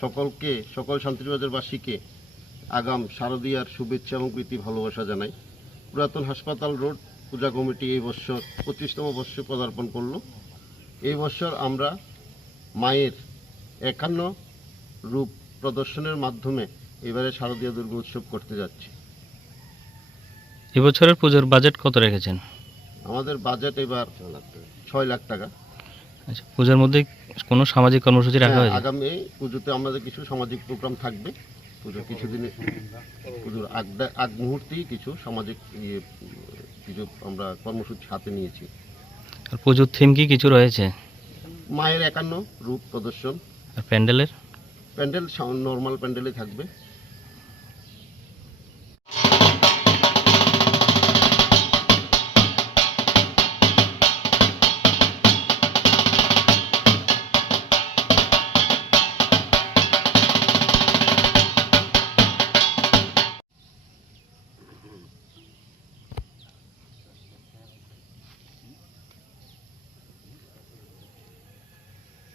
সকলকে সকল শান্তিবাজারবাসীকে আগাম শারদীয়ার শুভেচ্ছা এবং প্রীতি ভালোবাসা জানাই। পুরাতন হাসপাতাল রোড পূজা কমিটি এই বছর পঁচিশতম বর্ষে পদার্পণ করল। এই বছর আমরা মায়ের একান্ন রূপ প্রদর্শনের মাধ্যমে এবারে শারদীয় দুর্গা উৎসব করতে যাচ্ছি। এবছরের পুজোর বাজেট কত রেখেছেন? আমাদের বাজেট এবার ছয় লাখ টাকা। আচ্ছা পুজোর মধ্যে কোনো সামাজিক কর্মসূচি রাখা হ্যাঁ, হয়েছে? আগামী পুজোতে আমাদের কিছু সামাজিক প্রোগ্রাম থাকবে। পুজো কিছুদিনে পুজোর আগ আগ মুহূর্তেই কিছু সামাজিক ইয়ে কিছু আমরা কর্মসূচি হাতে নিয়েছি। আর পুজোর থিম কি কিছু রয়েছে? মায়ের একান্ন রূপ প্রদর্শন। আর প্যান্ডেলের? প্যান্ডেল নর্মাল প্যান্ডেলে থাকবে।